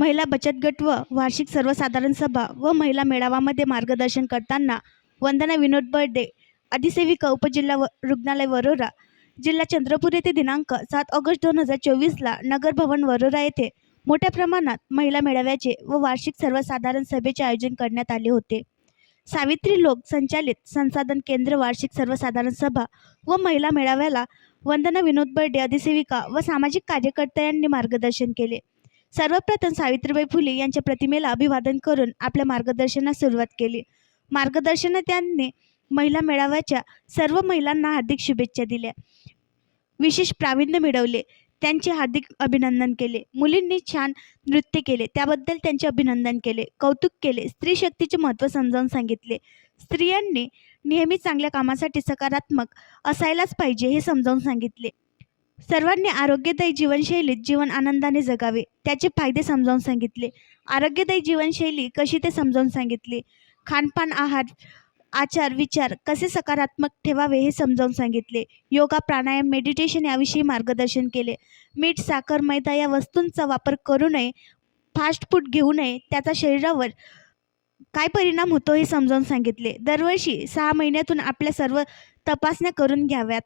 महिला बचत गट व वार्षिक सर्वसाधारण सभा व महिला मेळाव्यामध्ये मार्गदर्शन करताना वंदना विनोद बर्डे, अधिसेविका उपजिल्हा रुग्णालय वरोरा, जिल्हा चंद्रपूर येथे दिनांक 7 ऑगस्ट 2024ला नगर भवन वरोरा येथे मोठ्या प्रमाणात महिला मेळाव्याचे व वार्षिक सर्वसाधारण सभेचे आयोजन करण्यात आले होते। सावित्री लोक संचालित संसाधन केंद्र वार्षिक सर्वसाधारण सभा व महिला मेळाव्याला वंदना विनोद बर्डे, अधिसेविका व सामाजिक कार्यकर्त्यांनी मार्गदर्शन केले। सर्वप्रथम सावित्रीबाई फुले यांच्या प्रतिमेला अभिवादन करून आपल्या मार्गदर्शनास सुरुवात केली। मार्गदर्शनात त्यांनी महिला मेळाव्याच्या सर्व महिलांना हार्दिक शुभेच्छा दिल्या, विशेष प्रावीण्य मिळवले त्यांचे हार्दिक अभिनंदन केले। मुलींनी छान नृत्य केले त्याबद्दल त्यांचे अभिनंदन केले, कौतुक केले। स्त्री शक्तीचे महत्त्व समजावून सांगितले। स्त्रियांनी नेहमी चांगल्या कामासाठी सकारात्मक असायलाच पाहिजे हे समजावून सांगितले। सर्वांनी आरोग्यदायी जीवनशैलीत जीवन आनंदाने जगावे त्याचे फायदे समजावून सांगितले। आरोग्यदायी जीवनशैली कशी ते समजावून सांगितले। खानपान, आहार, आचार विचार कसे सकारात्मक ठेवावे हे समजावून सांगितले। योगा, प्राणायाम, मेडिटेशन याविषयी मार्गदर्शन केले। मीठ, साखर, मैदा या वस्तूंचा वापर करू नये, फास्ट फूड घेऊ नये, त्याचा शरीरावर काय परिणाम होतो हे समजावून सांगितले। दरवर्षी 6 महिन्यातून आपल्या सर्व तपासण्या करून घ्याव्यात,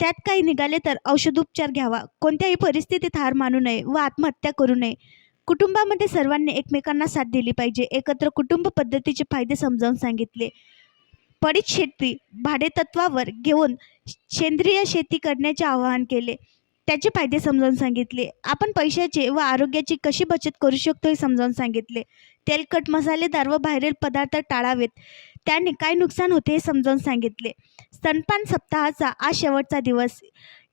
त्यात काही निघाले तर औषधोपचार घ्यावा, कोणत्याही परिस्थितीत हार मानू नये व आत्महत्या करू नये। कुटुंबामध्ये सर्वांनी एकमेकांना साथ दिली पाहिजे। एकत्र कुटुंब पद्धतीचे फायदे समजावून सांगितले। पडीत शेती भाडेतत्वावर घेऊन सेंद्रिय शेती करण्याचे आवाहन केले, त्याचे फायदे समजावून सांगितले। आपण पैशाची व आरोग्याची कशी बचत करू शकतो हे समजावून सांगितले। तेलकट, मसालेदार व बाहेरील पदार्थ टाळावेत, त्याने काय नुकसान होते हे समजावून सांगितले। स्तनपान सप्ताहाचा आज शेवटचा दिवस।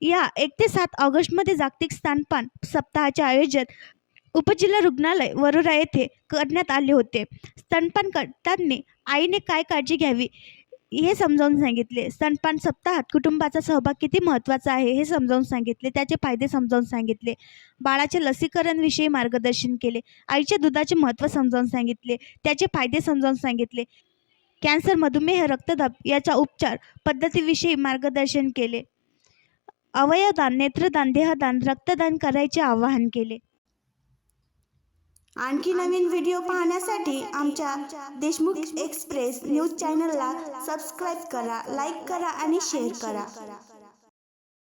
या 1 ते 7 ऑगस्टमध्ये जागतिक स्तनपान सप्ताहाचे आयोजन उपजिल्हा रुग्णालय वरोरा येथे करण्यात आले होते। स्तनपान करताना आईने काय काळजी घ्यावी हे समजावून सांगितले। स्तनपान सप्ताहात कुटुंबाचा सहभाग किती महत्त्वाचा आहे हे समजावून सांगितले, त्याचे फायदे समजावून सांगितले। बाळाचे लसीकरण विषयी मार्गदर्शन केले। आईच्या दुधाचे महत्त्व समजावून सांगितले, त्याचे फायदे समजावून सांगितले। कॅन्सर, मधुमेह, रक्तदाब याच्या उपचार पद्धतीविषयी मार्गदर्शन केले। अवयवदान, नेत्रदान, देहदान, रक्तदान करायचे आवाहन केले। आणखी नवीन व्हिडिओ पाहण्यासाठी आमच्या देशमुख एक्सप्रेस न्यूज चॅनलला सबस्क्राईब करा, लाईक करा आणि शेअर करा।